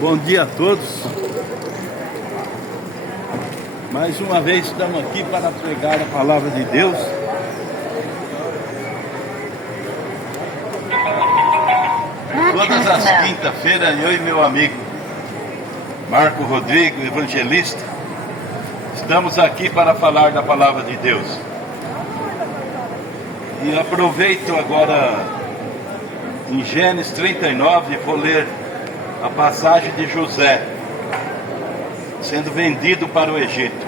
Bom dia a todos. Mais uma vez estamos aqui para pregar a palavra de Deus. Todas as quinta-feiras, eu e meu amigo Marco Rodrigo, evangelista, estamos aqui para falar da palavra de Deus. E aproveito agora em Gênesis 39 e vou ler a passagem de José sendo vendido para o Egito.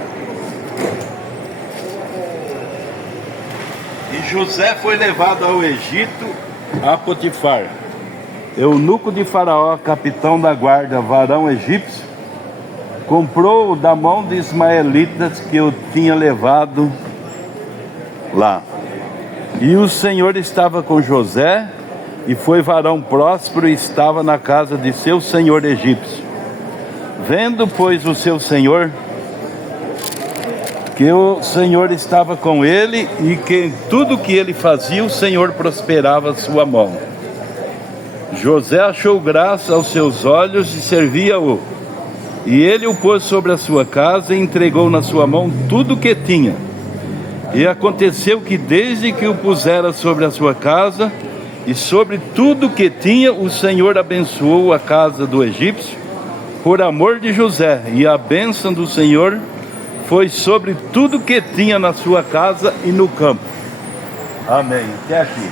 E José foi levado ao Egito a Potifar, eunuco de Faraó, capitão da guarda, varão egípcio, comprou-o da mão de ismaelitas que o tinha levado lá. E o Senhor estava com José, e foi varão próspero e estava na casa de seu senhor egípcio. Vendo, pois, o seu senhor que o Senhor estava com ele e que em tudo que ele fazia o Senhor prosperava a sua mão, José achou graça aos seus olhos e servia-o. E ele o pôs sobre a sua casa e entregou na sua mão tudo o que tinha. E aconteceu que desde que o pusera sobre a sua casa e sobre tudo que tinha, o Senhor abençoou a casa do egípcio por amor de José, e a bênção do Senhor foi sobre tudo que tinha na sua casa e no campo. Amém. Até aqui.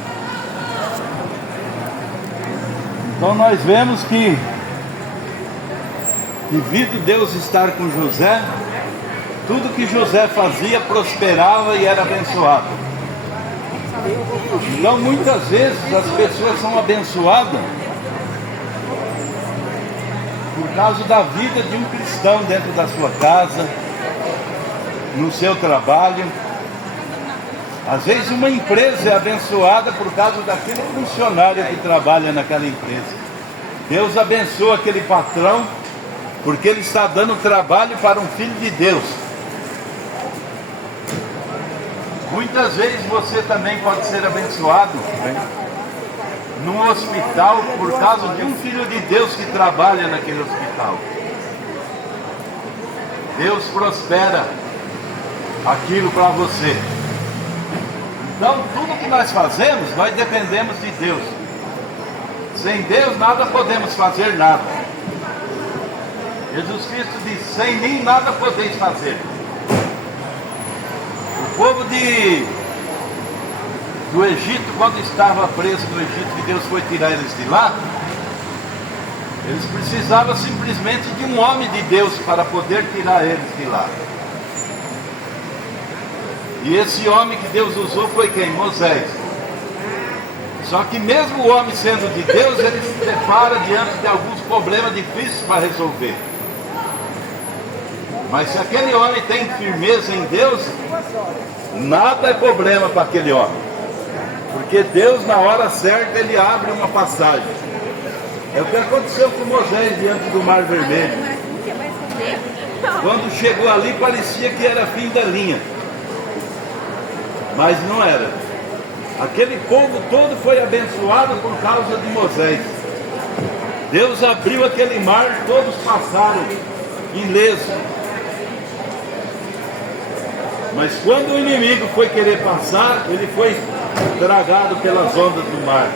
Então nós vemos que, devido Deus estar com José, tudo que José fazia prosperava e era abençoado. Então muitas vezes as pessoas são abençoadas por causa da vida de um cristão dentro da sua casa, no seu trabalho. Às vezes uma empresa é abençoada por causa daquele funcionário que trabalha naquela empresa. Deus abençoa aquele patrão porque ele está dando trabalho para um filho de Deus. Muitas vezes você também pode ser abençoado num hospital por causa de um filho de Deus que trabalha naquele hospital. Deus prospera aquilo para você. Então tudo que nós fazemos, nós dependemos de Deus. Sem Deus nada podemos fazer nada. Jesus Cristo disse: sem mim nada podeis fazer. O povo do Egito, quando estava preso no Egito, que Deus foi tirar eles de lá, eles precisavam simplesmente de um homem de Deus para poder tirar eles de lá. E esse homem que Deus usou foi quem? Moisés. Só que mesmo o homem sendo de Deus, ele se depara diante de alguns problemas difíceis para resolver. Mas se aquele homem tem firmeza em Deus, nada é problema para aquele homem. Porque Deus, na hora certa, ele abre uma passagem. É o que aconteceu com Moisés diante do Mar Vermelho. Quando chegou ali, parecia que era fim da linha. Mas não era. Aquele povo todo foi abençoado por causa de Moisés. Deus abriu aquele mar, todos passaram ileso. Mas quando o inimigo foi querer passar, ele foi tragado pelas ondas do mar.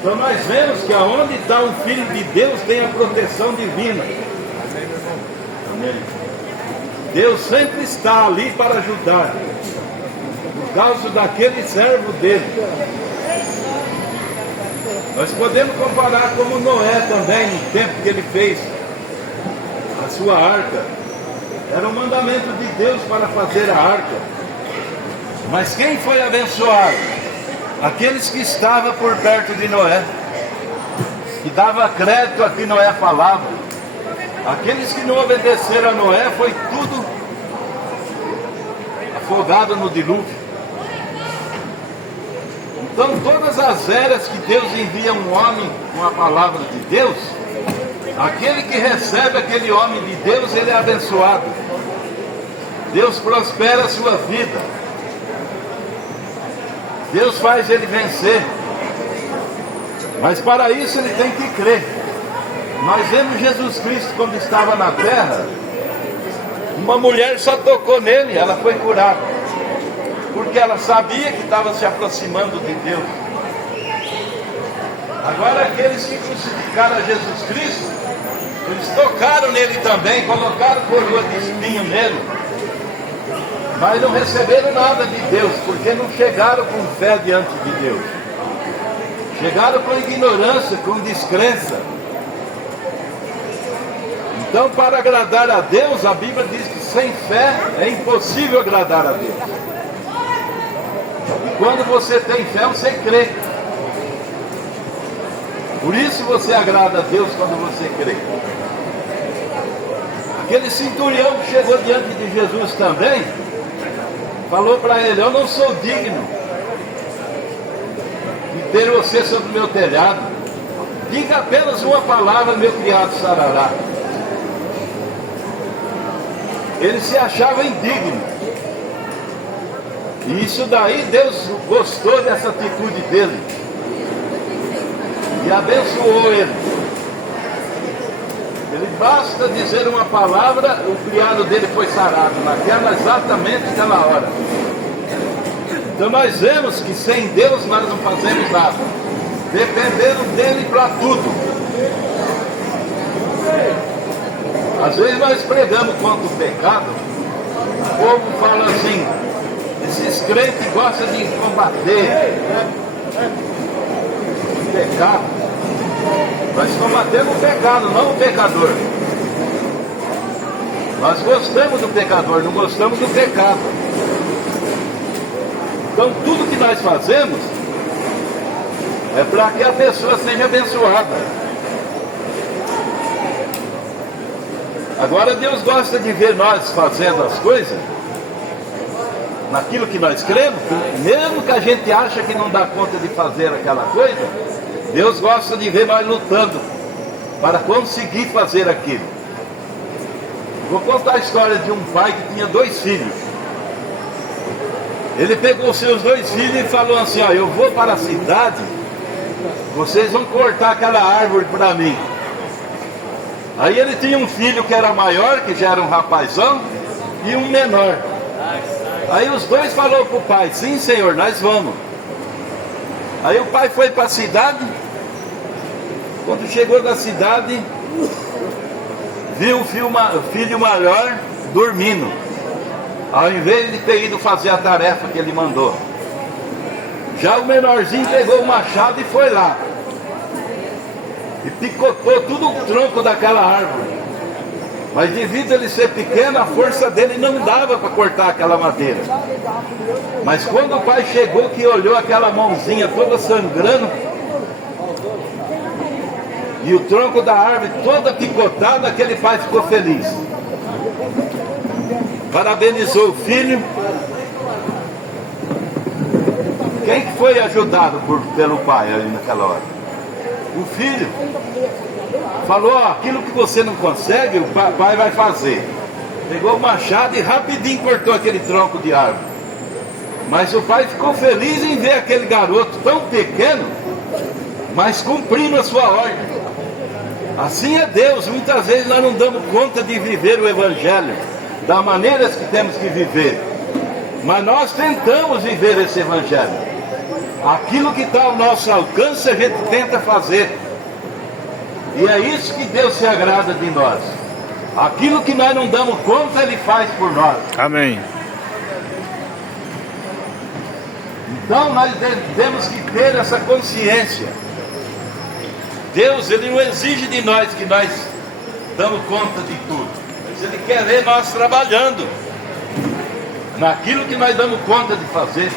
Então nós vemos que aonde está um filho de Deus tem a proteção divina. Amém. Deus sempre está ali para ajudar, por causa daquele servo dele. Nós podemos comparar como Noé também, no tempo que ele fez a sua arca. Era um mandamento de Deus para fazer a arca. Mas quem foi abençoado? Aqueles que estavam por perto de Noé, que dava crédito a que Noé falava. Aqueles que não obedeceram a Noé, foi tudo afogado no dilúvio. Então todas as eras que Deus envia um homem com a palavra de Deus, aquele que recebe aquele homem de Deus, ele é abençoado. Deus prospera a sua vida. Deus faz ele vencer. Mas para isso ele tem que crer. Nós vemos Jesus Cristo quando estava na terra, uma mulher só tocou nele, ela foi curada, porque ela sabia que estava se aproximando de Deus. Agora aqueles que crucificaram a Jesus Cristo, eles tocaram nele também, colocaram coroa de espinho nele, mas não receberam nada de Deus, porque não chegaram com fé diante de Deus. Chegaram com ignorância, com descrença. Então, para agradar a Deus, a Bíblia diz que sem fé é impossível agradar a Deus. E quando você tem fé, você crê. Por isso você agrada a Deus quando você crê. Aquele centurião que chegou diante de Jesus também, falou para ele: eu não sou digno de ter você sobre o meu telhado. Diga apenas uma palavra, meu criado sarará. Ele se achava indigno. E isso daí Deus gostou dessa atitude dele e abençoou ele. Ele basta dizer uma palavra, o criado dele foi sarado exatamente naquela hora. Então nós vemos que sem Deus nós não fazemos nada, dependendo dele para tudo. Às vezes nós pregamos contra o pecado, o povo fala assim: esses crentes gostam de combater o pecado. Nós combatemos o pecado, não o pecador. Nós gostamos do pecador, não gostamos do pecado. Então tudo que nós fazemos é para que a pessoa seja abençoada. Agora Deus gosta de ver nós fazendo as coisas naquilo que nós cremos, mesmo que a gente acha que não dá conta de fazer aquela coisa. Deus gosta de ver nós lutando para conseguir fazer aquilo. Vou contar a história de um pai que tinha 2 filhos. Ele pegou seus 2 filhos e falou assim: ó, eu vou para a cidade, vocês vão cortar aquela árvore para mim. Aí ele tinha um filho que era maior, que já era um rapazão, e um menor. Aí os 2 falaram para o pai: sim senhor, nós vamos. Aí o pai foi para a cidade. Quando chegou na cidade, viu o filho maior dormindo, ao invés de ter ido fazer a tarefa que ele mandou. Já o menorzinho pegou o machado e foi lá e picotou tudo o tronco daquela árvore. Mas devido a ele ser pequeno, a força dele não dava para cortar aquela madeira. Mas quando o pai chegou, que olhou aquela mãozinha toda sangrando e o tronco da árvore toda picotada, aquele pai ficou feliz. Parabenizou o filho. Quem que foi ajudado pelo pai ali naquela hora? O filho. Falou: ó, aquilo que você não consegue, o pai vai fazer. Pegou o machado e rapidinho cortou aquele tronco de árvore. Mas o pai ficou feliz em ver aquele garoto tão pequeno, mas cumprindo a sua ordem. Assim é Deus. Muitas vezes nós não damos conta de viver o Evangelho da maneira que temos que viver, mas nós tentamos viver esse Evangelho. Aquilo que está ao nosso alcance a gente tenta fazer. E é isso que Deus se agrada de nós. Aquilo que nós não damos conta, Ele faz por nós. Amém. Então nós temos que ter essa consciência. Deus, Ele não exige de nós que nós damos conta de tudo, mas Ele quer ver nós trabalhando naquilo que nós damos conta de fazer.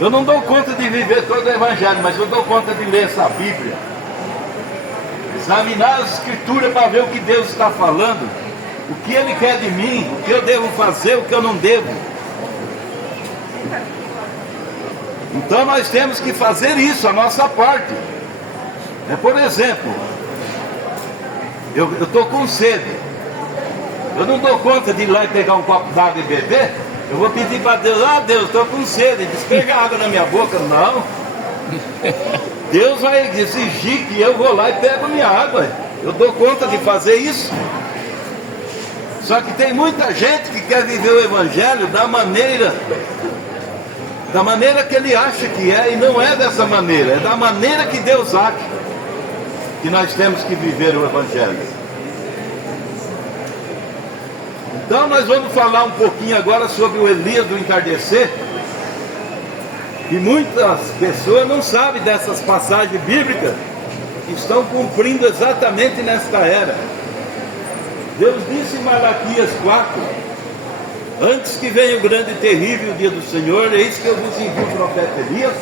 Eu não dou conta de viver todo o Evangelho, mas eu dou conta de ler essa Bíblia, examinar as Escrituras para ver o que Deus está falando, o que Ele quer de mim, o que eu devo fazer, o que eu não devo. Então nós temos que fazer isso, a nossa parte. Por exemplo, eu estou com sede, eu não dou conta de ir lá e pegar um copo d'água e beber. Eu vou pedir para Deus: ah Deus, estou com sede, despeja água na minha boca. Não, Deus vai exigir que eu vou lá e pego minha água. Eu dou conta de fazer isso. Só que tem muita gente que quer viver o Evangelho da maneira que ele acha que é, e não é dessa maneira, é da maneira que Deus acha que nós temos que viver o Evangelho. Então nós vamos falar um pouquinho agora sobre o Elias do entardecer, que muitas pessoas não sabem dessas passagens bíblicas que estão cumprindo exatamente nesta era. Deus disse em Malaquias 4: antes que venha o grande e terrível dia do Senhor, eis que eu vos envio o profeta Elias,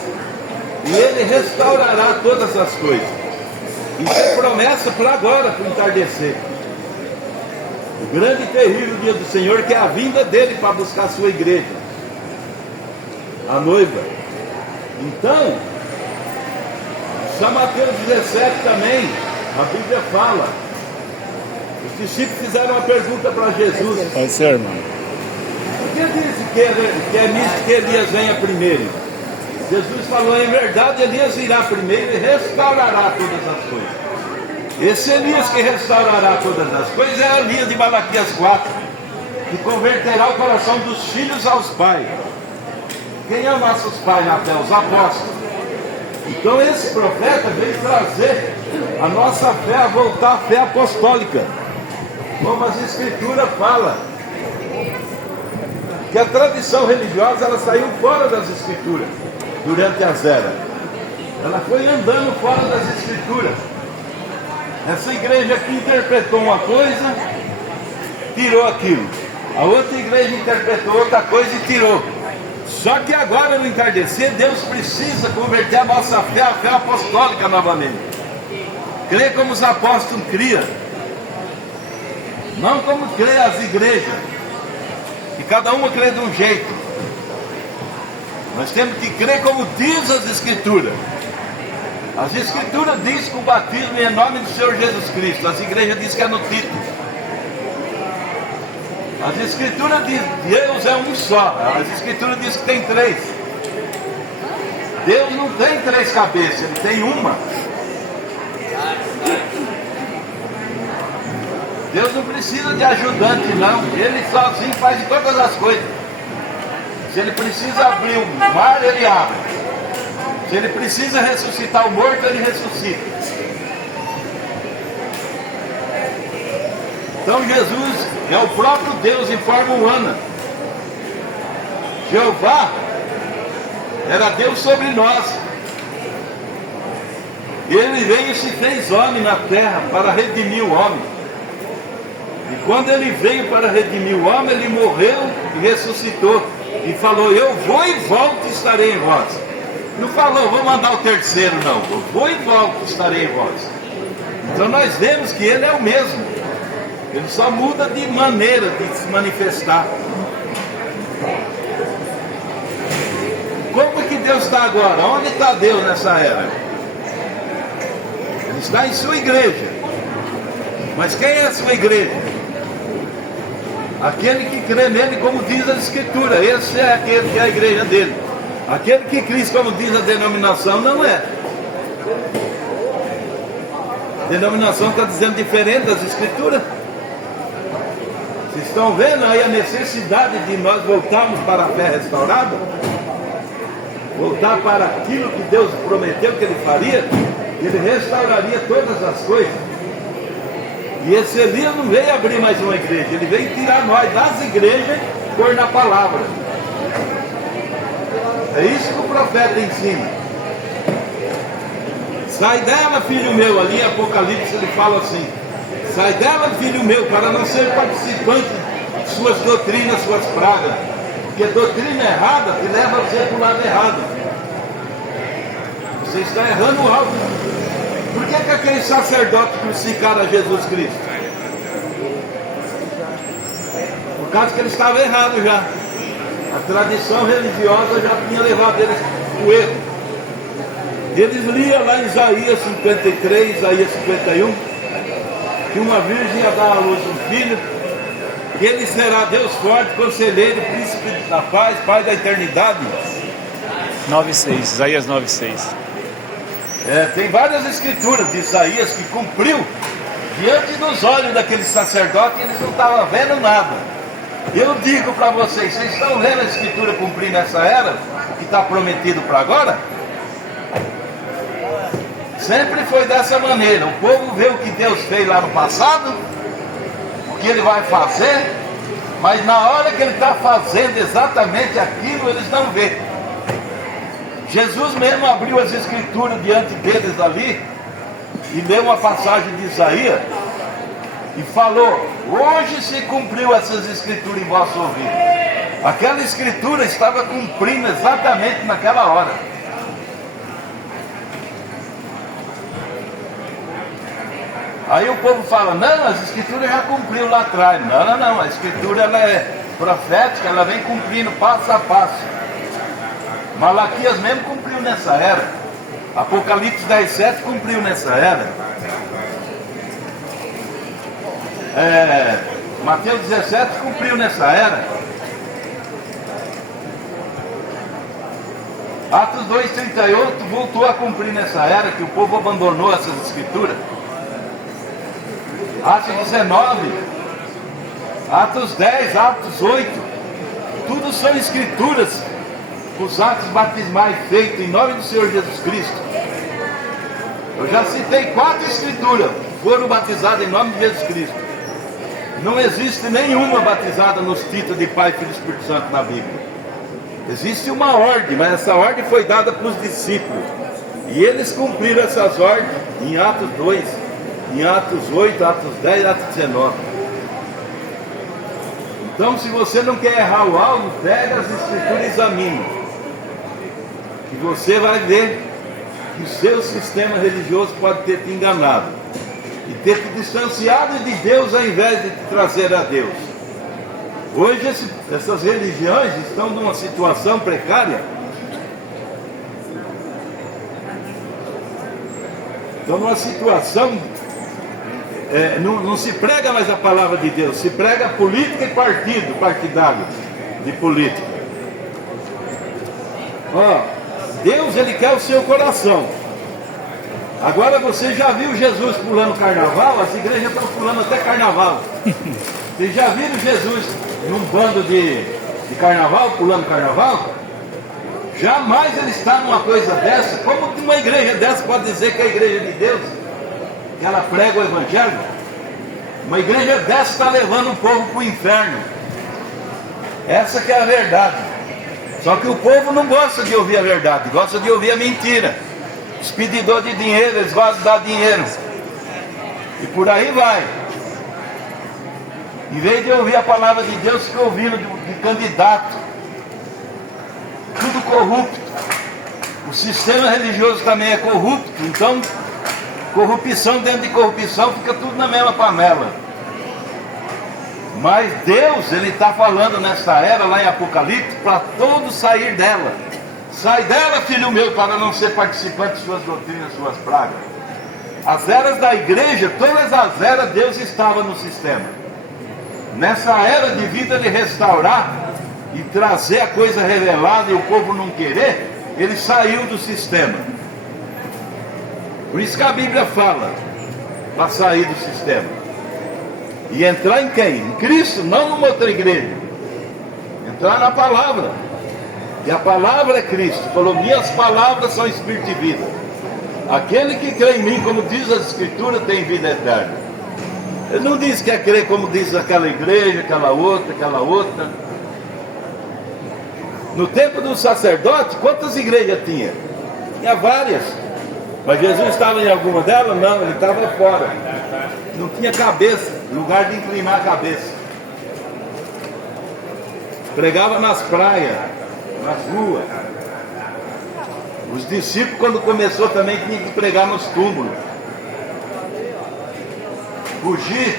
e ele restaurará todas as coisas. Isso é promessa para agora, para o entardecer. O grande e terrível dia do Senhor, que é a vinda dele para buscar a sua igreja, a noiva. Então, São Mateus 17 também, a Bíblia fala, os discípulos fizeram uma pergunta para Jesus. Pode ser, irmão. Por que disse que é misto que Elias venha primeiro? Jesus falou: em verdade, Elias irá primeiro e restaurará todas as coisas. Esse Elias que restaurará todas as coisas é Elias de Malaquias 4, que converterá o coração dos filhos aos pais. Quem é nossos pais na fé? Os apóstolos. Então esse profeta veio trazer a nossa fé a voltar à fé apostólica. Como as escrituras falam, que a tradição religiosa ela saiu fora das escrituras durante as eras. Ela foi andando fora das escrituras. Essa igreja aqui interpretou uma coisa, tirou aquilo. A outra igreja interpretou outra coisa e tirou. Só que agora no entardecer, Deus precisa converter a nossa fé à fé apostólica novamente. Crer como os apóstolos criam, não como crê as igrejas, que cada uma crê de um jeito. Nós temos que crer como diz as escrituras. As escrituras dizem que o batismo é em nome do Senhor Jesus Cristo. As igrejas dizem que é no título. As escrituras dizem que Deus é um só. As escrituras dizem que tem três. Deus não tem três cabeças, ele tem uma. Deus não precisa de ajudante, não. Ele sozinho faz todas as coisas. Se ele precisa abrir o mar, ele abre. Se ele precisa ressuscitar o morto, ele ressuscita. Então Jesus é o próprio Deus em forma humana. Jeová era Deus sobre nós. Ele veio e se fez homem na terra para redimir o homem. E quando ele veio para redimir o homem, ele morreu e ressuscitou. E falou: eu vou e volto e estarei em vós. Não falou: vou mandar o terceiro, não. Eu vou e volto e estarei em vós. Então nós vemos que ele é o mesmo. Ele só muda de maneira de se manifestar. Como que Deus está agora? Onde está Deus nessa era? Ele está em sua igreja. Mas quem é a sua igreja? Aquele que crê nele, como diz a escritura. Esse é aquele que é a igreja dele. Aquele que crê, como diz a denominação, não é. A denominação está dizendo diferente das escrituras. Vocês estão vendo aí a necessidade de nós voltarmos para a fé restaurada? Voltar para aquilo que Deus prometeu que ele faria. Ele restauraria todas as coisas. E esse Elias não veio abrir mais uma igreja, ele veio tirar nós das igrejas e pôr na palavra. É isso que o profeta ensina. Sai dela, filho meu. Ali em Apocalipse ele fala assim: sai dela, filho meu, para não ser participante de suas doutrinas, suas pragas. Porque doutrina errada te leva você para o lado errado. Você está errando algo. Por que aqueles sacerdotes crucificaram a Jesus Cristo? Por causa que ele estava errado já. A tradição religiosa já tinha levado eles para o erro. Eles liam lá em Isaías 53, Isaías 51, que uma virgem ia dar à luz um filho, que ele será Deus forte, conselheiro, príncipe da paz, pai da eternidade. 9:6, Isaías 9:6. Tem várias escrituras de Isaías que cumpriu diante dos olhos daquele sacerdote, e eles não estavam vendo nada. Eu digo para vocês estão vendo a escritura cumprir nessa era, o que está prometido para agora? Sempre foi dessa maneira. O povo vê o que Deus fez lá no passado, o que Ele vai fazer, mas na hora que Ele está fazendo exatamente aquilo, eles não vê. Jesus mesmo abriu as escrituras diante deles ali e leu uma passagem de Isaías e falou: hoje se cumpriu essas escrituras em vosso ouvido. Aquela escritura estava cumprindo exatamente naquela hora. Aí o povo fala: não, as escrituras já cumpriu lá atrás. Não, a escritura ela é profética, ela vem cumprindo passo a passo. Malaquias mesmo cumpriu nessa era. Apocalipse 10:7 cumpriu nessa era. Mateus 17 cumpriu nessa era. Atos 2:38 voltou a cumprir nessa era, que o povo abandonou essas escrituras. Atos 19, Atos 10, Atos 8, tudo são escrituras. Os atos batismais feitos em nome do Senhor Jesus Cristo. Eu já citei 4 escrituras foram batizadas em nome de Jesus Cristo. Não existe nenhuma batizada nos títulos de Pai, Filho e Espírito Santo na Bíblia. Existe uma ordem, mas essa ordem foi dada para os discípulos, e eles cumpriram essas ordens em Atos 2, em Atos 8, Atos 10, Atos 19. Então, se você não quer errar o alvo, pega as escrituras e examine, que você vai ver que o seu sistema religioso pode ter te enganado e ter te distanciado de Deus ao invés de te trazer a Deus. Hoje essas religiões estão numa situação precária. Estão numa situação, não se prega mais a palavra de Deus, se prega política e partidário de política. Deus, Ele quer o seu coração. Agora você já viu Jesus pulando carnaval? As igrejas estão pulando até carnaval. Vocês já viram Jesus num bando de carnaval, pulando carnaval? Jamais ele está numa coisa dessa. Como que uma igreja dessa pode dizer que é a igreja de Deus? Que ela prega o evangelho? Uma igreja dessa está levando o povo para o inferno. Essa que é a verdade. Só que o povo não gosta de ouvir a verdade, gosta de ouvir a mentira. Os pedidores de dinheiro, eles gostam de dar dinheiro. E por aí vai. Em vez de ouvir a palavra de Deus, fica ouvindo de candidato. Tudo corrupto. O sistema religioso também é corrupto. Então, corrupção dentro de corrupção, fica tudo na mesma panela. Mas Deus, Ele está falando nessa era, lá em Apocalipse, para todos sair dela. Sai dela, filho meu, para não ser participante de suas doutrinas, suas pragas. As eras da igreja, todas as eras, Deus estava no sistema. Nessa era de vida de restaurar e trazer a coisa revelada e o povo não querer, Ele saiu do sistema. Por isso que a Bíblia fala para sair do sistema. E entrar em quem? Em Cristo, não numa outra igreja. Entrar na palavra. E a palavra é Cristo. Falou: minhas palavras são espírito e vida. Aquele que crê em mim, como diz as escrituras, tem vida eterna. Ele não diz que é crer como diz aquela igreja, aquela outra. No tempo do sacerdote, quantas igrejas tinha? Tinha várias. Mas Jesus estava em alguma delas? Não, ele estava fora. Não tinha cabeça, lugar de inclinar a cabeça. Pregava nas praias, nas ruas. Os discípulos, quando começou, também tinham que pregar nos túmulos. Fugir,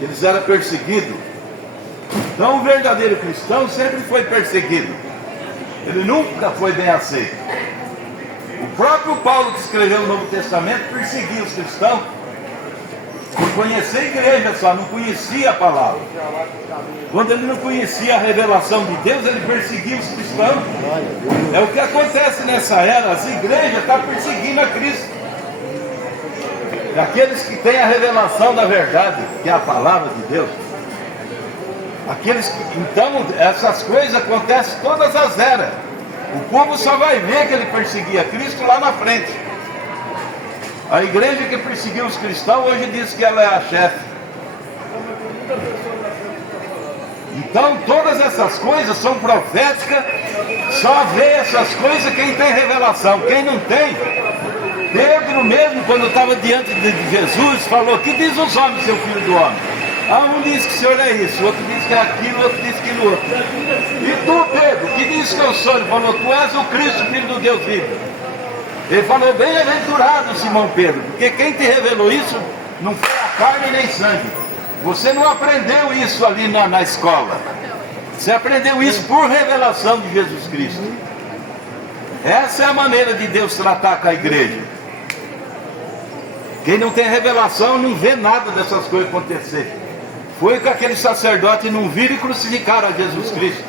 eles eram perseguidos. Então o verdadeiro cristão sempre foi perseguido. Ele nunca foi bem aceito. O próprio Paulo, que escreveu o Novo Testamento, perseguia os cristãos. Por conhecer a igreja só, não conhecia a palavra. Quando ele não conhecia a revelação de Deus, ele perseguia os cristãos. É o que acontece nessa era, as igrejas estão perseguindo a Cristo. E aqueles que têm a revelação da verdade, que é a palavra de Deus. Então, essas coisas acontecem todas as eras. O povo só vai ver que ele perseguia Cristo lá na frente. A igreja que perseguiu os cristãos hoje diz que ela é a chefe. Então todas essas coisas são proféticas. Só vê essas coisas quem tem revelação. Quem não tem, Pedro mesmo, quando estava diante de Jesus, falou: que diz os homens, seu filho do homem? Um diz que o senhor é isso, outro diz que é aquilo, outro diz que aquilo outro. E tu, Pedro, que diz que eu sou? Ele falou: tu és o Cristo, filho do Deus vivo. Ele falou: bem-aventurado, Simão Pedro, porque quem te revelou isso não foi a carne nem sangue. Você não aprendeu isso ali na escola. Você aprendeu isso por revelação de Jesus Cristo. Essa é a maneira de Deus tratar com a igreja. Quem não tem revelação não vê nada dessas coisas acontecer. Foi com aquele sacerdote não viram e crucificaram a Jesus Cristo.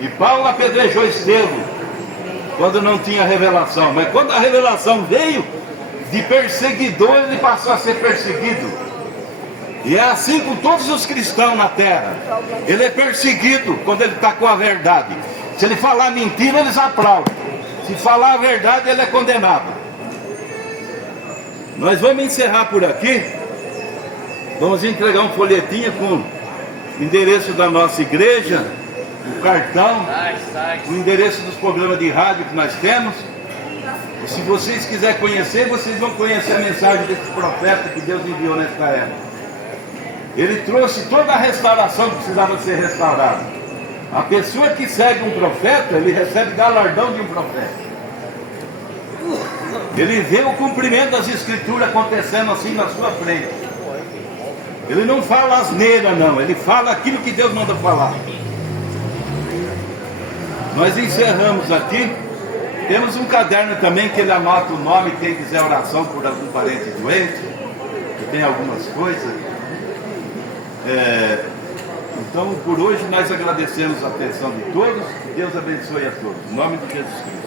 E Paulo apedrejou Estevão quando não tinha revelação. Mas quando a revelação veio, de perseguidor ele passou a ser perseguido. E é assim com todos os cristãos na terra. Ele é perseguido quando ele está com a verdade. Se ele falar mentira, eles aplaudem. Se falar a verdade, ele é condenado. Nós vamos encerrar por aqui. Vamos entregar um folhetinho com o endereço da nossa igreja, o cartão, o endereço dos programas de rádio que nós temos. E se vocês quiserem conhecer, vocês vão conhecer a mensagem desse profeta que Deus enviou nesta época. Ele trouxe toda a restauração que precisava ser restaurada. A pessoa que segue um profeta, ele recebe galardão de um profeta. Ele vê o cumprimento das escrituras acontecendo assim na sua frente. Ele não fala asneira não, ele fala aquilo que Deus manda falar. Nós encerramos aqui. Temos um caderno também que ele anota o nome, quem quiser oração por algum parente doente, que tem algumas coisas. Então por hoje nós agradecemos a atenção de todos. Que Deus abençoe a todos. Em nome de Jesus Cristo.